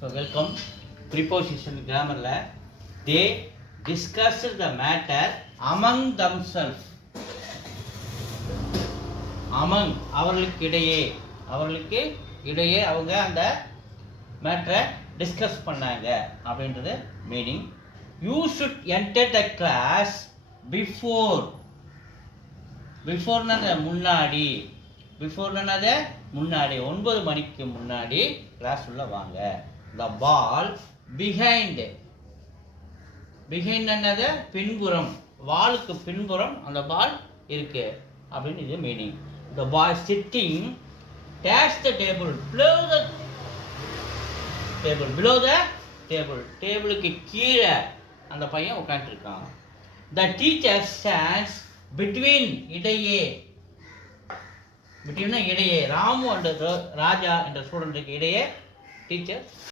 So welcome. Preposition grammar la they discussed the matter among themselves. Among அவர்களுக்கு இடையே அவங்க அந்த மேட்டரை டிஸ்கஸ் பண்ணாங்க அப்படின்றது meaning. You should enter the class பிஃபோர்னது முன்னாடி 9 மணிக்கு முன்னாடி கிளாஸ் உள்ள வாங்க. த பால் பிஹைண்ட் என்னது பின்புறம், வாலுக்கு பின்புறம் அந்த பால் இருக்கு அப்படின்னு இது meaning. The bye sitting dash the table below the டேபிளுக்கு கீழே அந்த பையன் உட்காந்துருக்கான். த டீச்சர் ஸ்டாண்ட்ஸ் பிட்வீன் இடையே ராமு அண்ட் ராஜா என்ற ஸ்டூடெண்ட்டுக்கு இடையே டீச்சர்